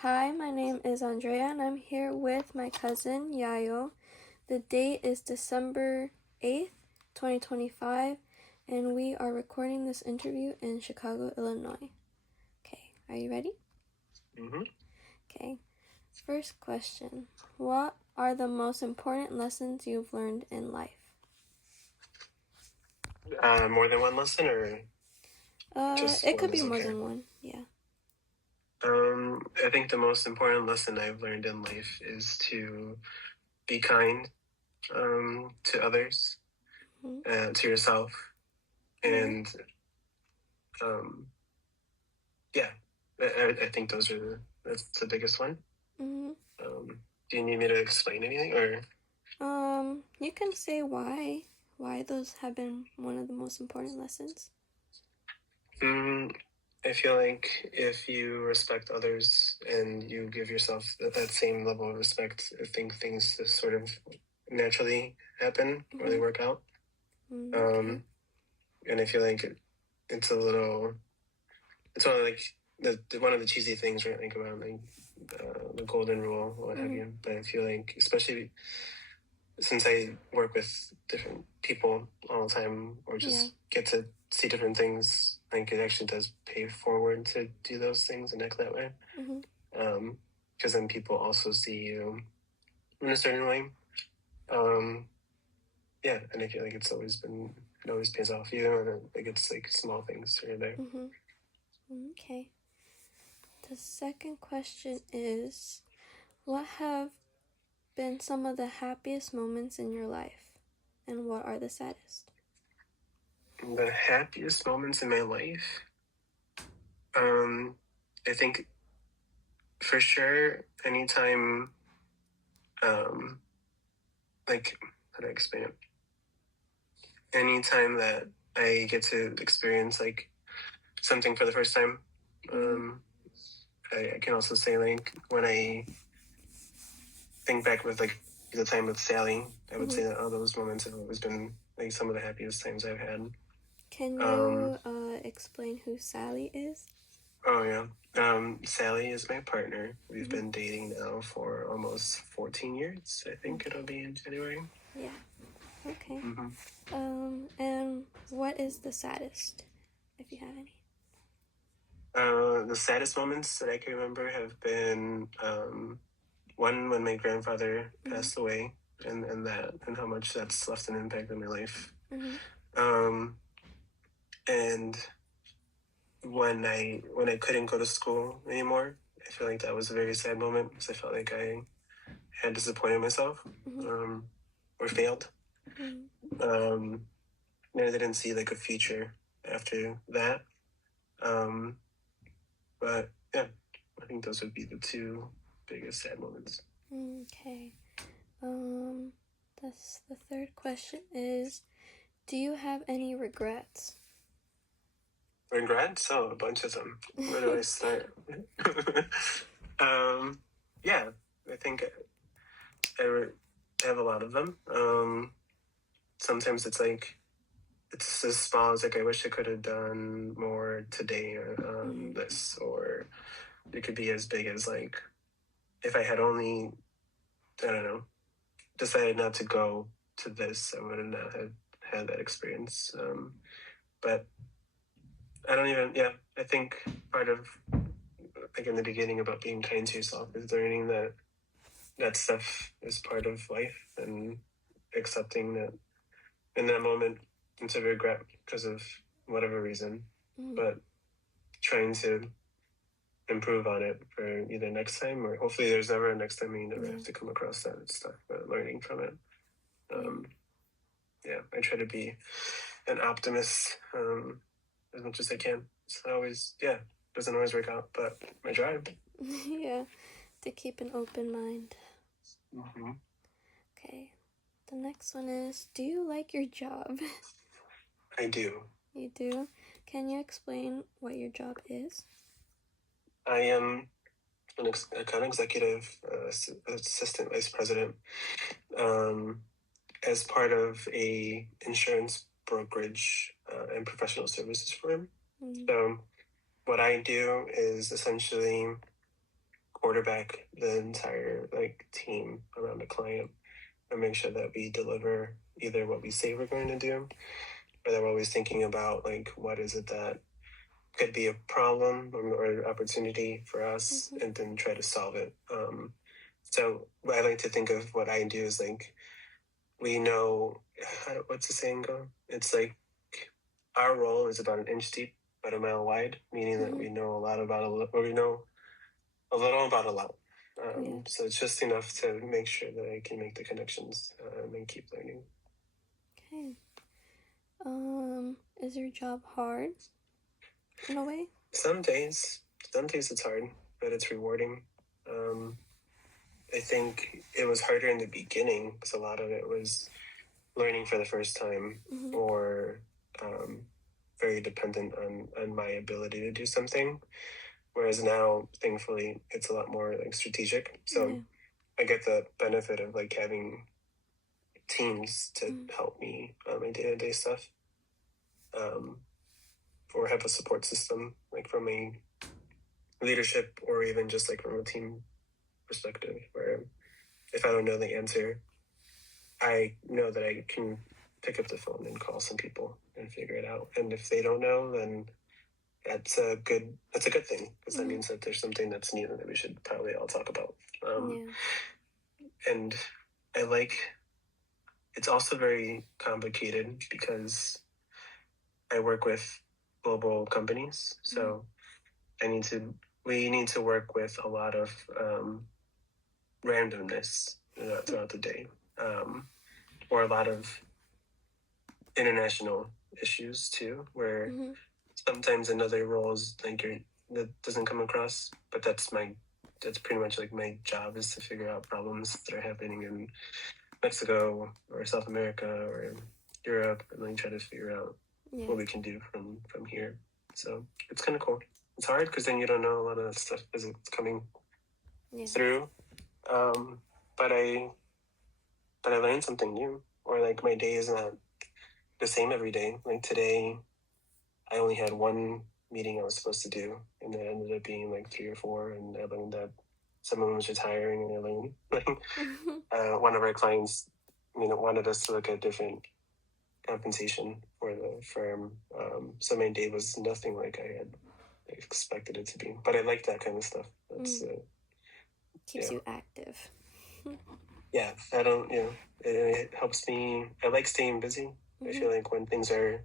Hi, my name is Andrea and I'm here with my cousin Yayo. The date is December 8th, 2025, and we are recording this interview in Chicago, Illinois. Okay, are you ready? Mm-hmm. Okay, first question. What are the most important lessons you've learned in life? More than one lesson, or just It one could be is more okay? than one, yeah. I think the most important lesson I've learned in life is to be kind to others, Mm-hmm. to yourself, Mm-hmm. and yeah, I think that's the biggest one. Mm-hmm. Do you need me to explain anything, or? You can say why those have been one of the most important lessons. I feel like if you respect others and you give yourself that same level of respect, I think things just sort of naturally happen or they work out. Okay. And I feel like it's a little, it's one of like one of the cheesy things, right? Like about like the golden rule, or what have you. But I feel like, especially since I work with different people all the time, or just get to see different things, like it actually does pay forward to do those things and act that way. Because then people also see you in a certain way. Yeah, and I feel like it always pays off you, and like it's like small things here and there. Okay. The second question is, what have been some of the happiest moments in your life, and what are the saddest? The happiest moments in my life, I think for sure, anytime, like, how do I explain it? Anytime that I get to experience like something for the first time. I can also say like when I think back with like the time with Sally, I would say that all those moments have always been like some of the happiest times I've had. Can you explain who Sally is? Oh yeah. Sally is my partner. We've been dating now for almost 14 years. I think it'll be in January. Yeah. Okay. And what is the saddest, if you have any? The saddest moments that I can remember have been one when my grandfather passed away, and how much that's left an impact on my life. And when I couldn't go to school anymore, I feel like that was a very sad moment because I felt like I had disappointed myself, or failed. And I didn't see like a future after that. But yeah, I think those would be the two biggest sad moments. Okay. That's the third question is, do you have any regrets? Regrets? Oh, a bunch of them. Where do I start? Yeah, I think I have a lot of them. Sometimes it's as small as like I wish I could have done more today or this, or it could be as big as like if I had only, I don't know, decided not to go to this, I would have not have had that experience. But I don't even, yeah, I think part of like in the beginning about being kind to yourself is learning that stuff is part of life and accepting that in that moment it's a regret because of whatever reason, but trying to improve on it for either next time or hopefully there's never a next time and you never have to come across that stuff, but learning from it. Yeah, I try to be an optimist as much as I can. It's not always, doesn't always work out, but I try. Yeah, to keep an open mind. Okay, the next one is, do you like your job? I do. You do? Can you explain what your job is? I am an account executive, assistant vice president, as part of a insurance brokerage and professional services firm. So what I do is essentially quarterback the entire like team around the client and make sure that we deliver either what we say we're going to do, or that we're always thinking about like what is it that could be a problem or opportunity for us, and then try to solve it. So I like to think of what I do is like, we know, what's the saying go? It's like our role is about an inch deep, but a mile wide, meaning that we know a lot about we know a little about a lot. So it's just enough to make sure that I can make the connections and keep learning. Okay. Is your job hard in a way? Some days it's hard, but it's rewarding. I think it was harder in the beginning because a lot of it was learning for the first time, or very dependent on my ability to do something. Whereas now, thankfully, it's a lot more like strategic. So I get the benefit of like having teams to help me on my day-to-day stuff, or have a support system like from a leadership or even just like from a team perspective, where if I don't know the answer, I know that I can pick up the phone and call some people and figure it out. And if they don't know, then that's a good thing, because that means that there's something that's new that we should probably all talk about. And I like, it's also very complicated because I work with global companies. So we need to work with a lot of randomness throughout the day, or a lot of international issues too, where sometimes in other roles like that doesn't come across, but that's pretty much like my job, is to figure out problems that are happening in Mexico or South America or Europe, and then try to figure out what we can do from here. So it's kind of cool. It's hard because then you don't know a lot of that stuff as it's coming through. But I learned something new, or like my day is not the same every day. Like today, I only had one meeting I was supposed to do, and it ended up being like 3 or 4, and I learned that someone was retiring, and I learned like one of our clients, wanted us to look at different compensation for the firm. So my day was nothing like I had expected it to be, but I like that kind of stuff. That's keeps you active. Yeah, I don't, it helps me. I like staying busy. I feel like when things are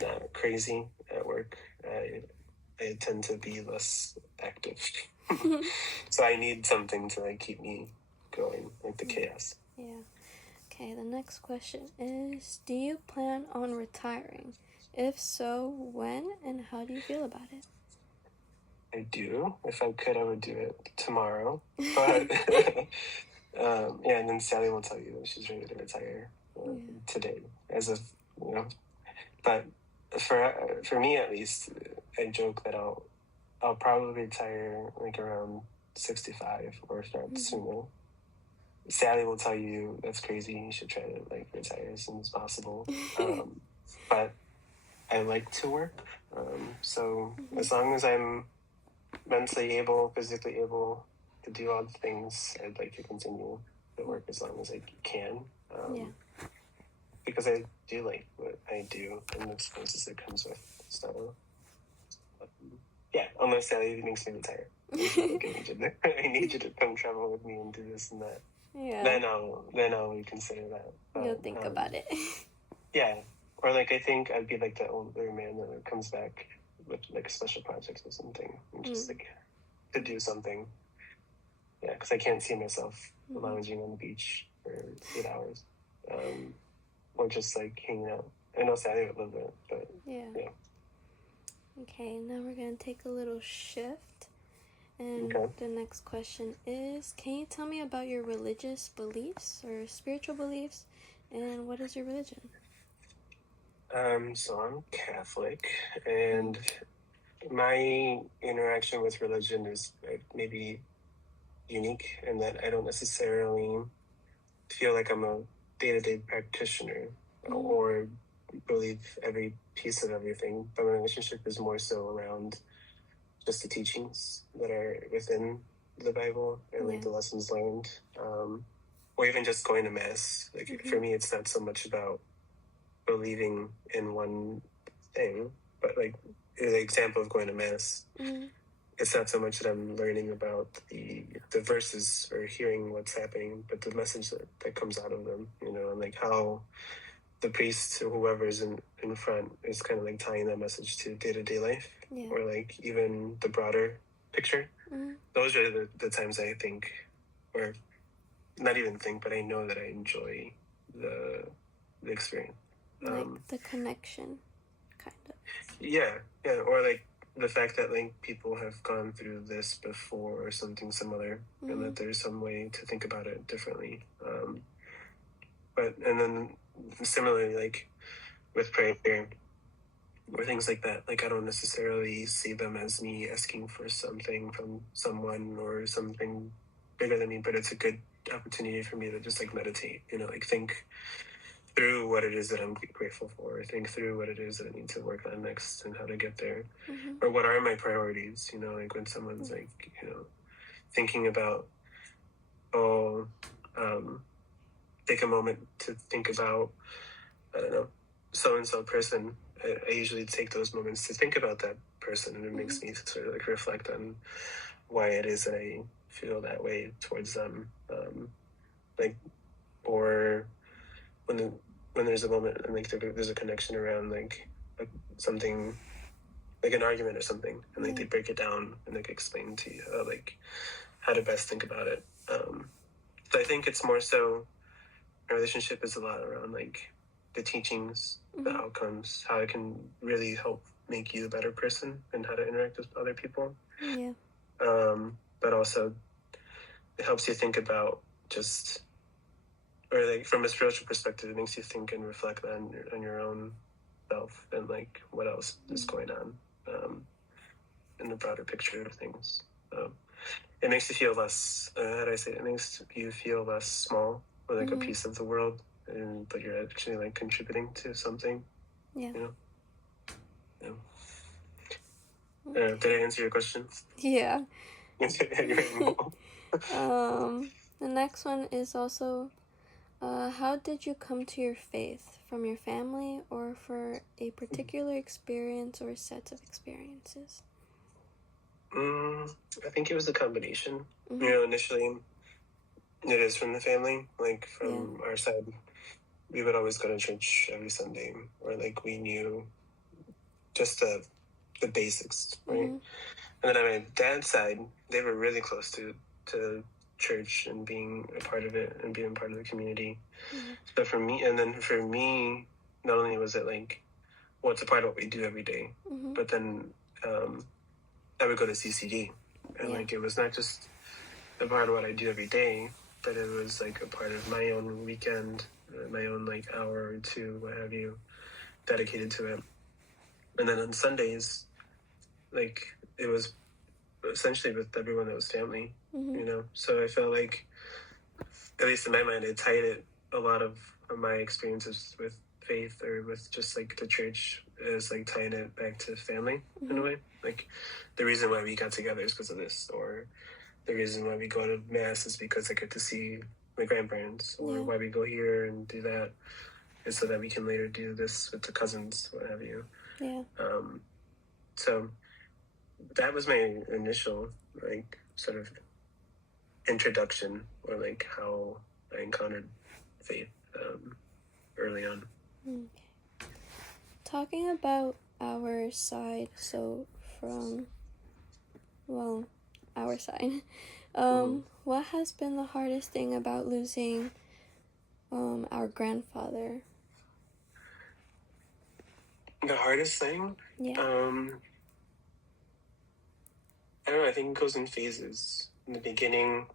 not crazy at work, I tend to be less active. So I need something to like keep me going, like the chaos. Yeah. Okay, the next question is, do you plan on retiring? If so, when and how do you feel about it? I do. If I could, I would do it tomorrow. But and then Sally will tell you that she's ready to retire today, as if But for me at least, I joke that I'll probably retire like around 65 or start sooner. Sally will tell you that's crazy. You should try to like retire as soon as possible. But I like to work. So as long as I'm mentally able, physically able to do all the things, I'd like to continue to work as long as I can. Because I do like what I do and the expenses that comes with. So, unless Sally makes me retire. I need you to come travel with me and do this and that. Yeah. Then I'll reconsider that. But, you'll think about it. Yeah. Or like, I think I'd be like the older man that comes back with like a special project or something, and just like to do something. Yeah, because I can't see myself lounging on the beach for 8 hours. Or just like hanging out. I know Sally would love that, but yeah. Okay, now we're going to take a little shift. And the next question is, can you tell me about your religious beliefs or spiritual beliefs, and what is your religion? So I'm Catholic, and my interaction with religion is maybe unique in that I don't necessarily feel like I'm a day-to-day practitioner or believe every piece of everything, but my relationship is more so around just the teachings that are within the Bible and like the lessons learned, or even just going to mass. Like for me, it's not so much about believing in one thing, but like the example of going to mass. It's not so much that I'm learning about the verses or hearing what's happening, but the message that comes out of them, you know, and like how the priest or whoever's in front is kind of like tying that message to day-to-day life, or like even the broader picture. Those are the times I think, or not even think, but I know that I enjoy the experience. Like the connection, kind of. Yeah, or like the fact that like people have gone through this before or something similar, and that there's some way to think about it differently. But and then similarly, like with prayer or things like that, like I don't necessarily see them as me asking for something from someone or something bigger than me, but it's a good opportunity for me to just like meditate, you know, like think through what it is that I'm grateful for, think through what it is that I need to work on next and how to get there, or what are my priorities, you know, like when someone's like, you know, thinking about, take a moment to think about, I don't know, so-and-so person. I usually take those moments to think about that person, and it makes me sort of like reflect on why it is that I feel that way towards them. Like, or when there's a moment and like there's a connection around like something, like an argument or something, and like they break it down and like explain to you like how to best think about it. So I think it's more so a relationship is a lot around like the teachings, the outcomes, how it can really help make you a better person and how to interact with other people. Yeah. But also it helps you think about just, or like from a spiritual perspective, it makes you think and reflect on your own self and like what else is going on in the broader picture of things. It makes you feel less, how do I say it? It makes you feel less small, or like a piece of the world, but you're actually like contributing to something. Yeah. You know? Yeah. Did I answer your question? Yeah. The next one is also, how did you come to your faith? From your family or for a particular experience or set of experiences? I think it was a combination. You know, initially, it is from the family. Like from our side, we would always go to church every Sunday, or like we knew just the basics, right? And then on my dad's side, they were really close to church and being a part of it and being part of the community. So for me, not only was it like, well, it's a part of what we do every day, but then I would go to CCD, and like it was not just a part of what I do every day, but it was like a part of my own weekend, my own like hour or two, what have you, dedicated to it. And then on Sundays, like it was essentially with everyone that was family, you know? So I felt like, at least in my mind, it tied it, a lot of my experiences with faith or with just like the church is like tying it back to family in a way. Like the reason why we got together is because of this, or the reason why we go to mass is because I get to see my grandparents, or why we go here and do that is so that we can later do this with the cousins, what have you. Yeah. So that was my initial like sort of introduction, or like how I encountered faith early on. Okay. Talking about our side, so from, well, our side, what has been the hardest thing about losing our grandfather? The hardest thing? Yeah. I don't know, I think it goes in phases. In the beginning,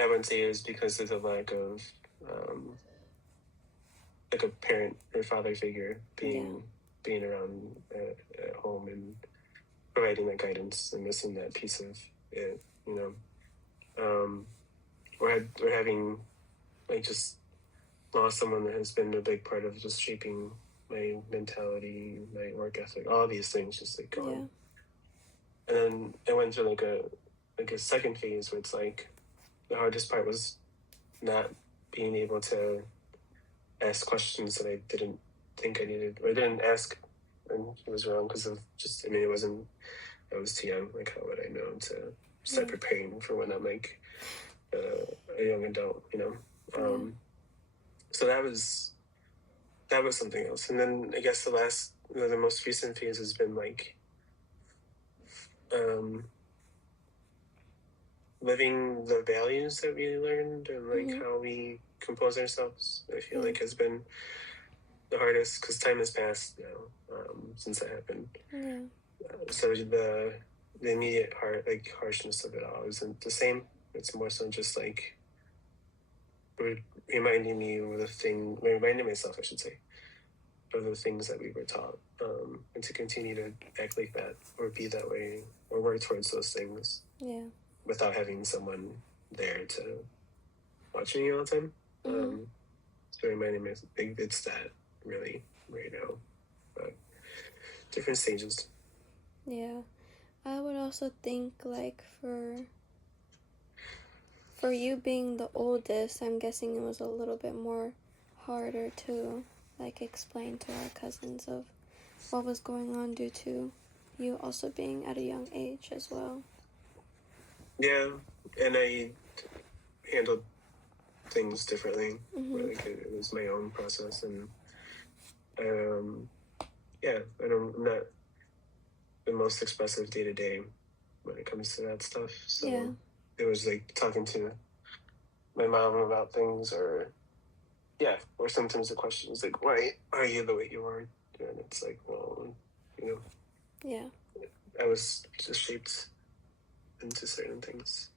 I would say it was because of the lack of like a parent or father figure being around at home and providing that guidance, and missing that piece of it, you know. Or having like just lost someone that has been a big part of just shaping my mentality, my work ethic, all these things just like gone. And then I went through like a like a second phase where it's like the hardest part was not being able to ask questions that I didn't think I needed, or I didn't ask, and he was wrong because of just, I mean, it wasn't, I was too young. Like, how would I know to start preparing for when I'm like a young adult, you know? So that was something else. And then I guess the most recent phase has been like living the values that we learned and like how we compose ourselves. I feel like has been the hardest because time has passed now since that happened. So the immediate harshness of it all isn't the same. It's more so just like reminding myself, I should say, of the things that we were taught, and to continue to act like that or be that way or work towards those things. Without having someone there to watching you all the time. So reminding me, it's that really right now. But different stages. Yeah. I would also think like for you being the oldest, I'm guessing it was a little bit more harder to like explain to our cousins of what was going on due to you also being at a young age as well. Yeah, and I handled things differently. Like it was my own process, and yeah, I'm not the most expressive day to day when it comes to that stuff. So it was like talking to my mom about things, or sometimes the question is like, why are you the way you are? And it's like, well, you know, I was just shaped into certain things.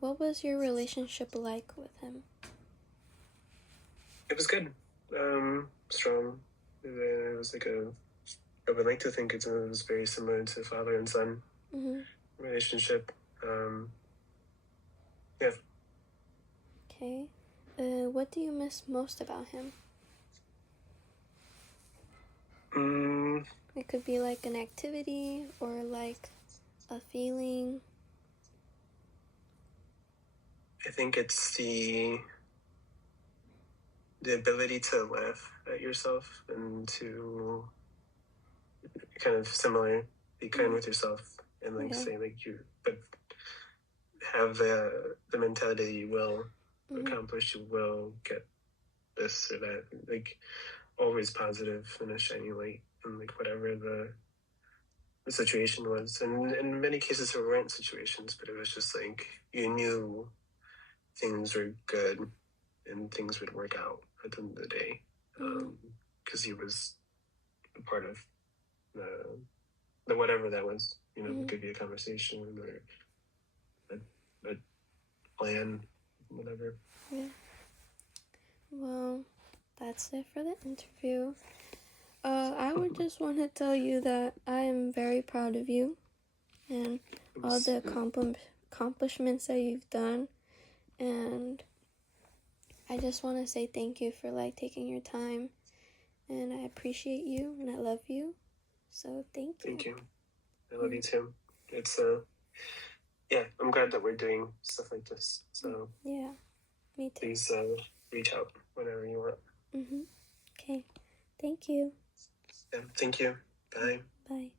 What was your relationship like with him? It was good, strong. It was like I would like to think it was very similar to father and son relationship. Yeah. Okay. What do you miss most about him? It could be like an activity or like a feeling. I think it's the ability to laugh at yourself and to kind of be kind with yourself and like say like but have the mentality that you will accomplish, you will get this or that, like always positive and a shining light and like whatever the situation was. And in many cases there weren't situations, but it was just like you knew things were good and things would work out at the end of the day, because he was a part of the whatever that was. It could be a conversation or a plan, whatever. Yeah. Well, that's it for the interview. I would just want to tell you that I am very proud of you and all the accomplishments that you've done, and I just want to say thank you for like taking your time, and I appreciate you and I love you. So thank you. Thank you. I love you too. It's I'm glad that we're doing stuff like this. So yeah, me too. Please reach out whenever you want. Okay. Thank you. Yeah, thank you. Bye. Bye.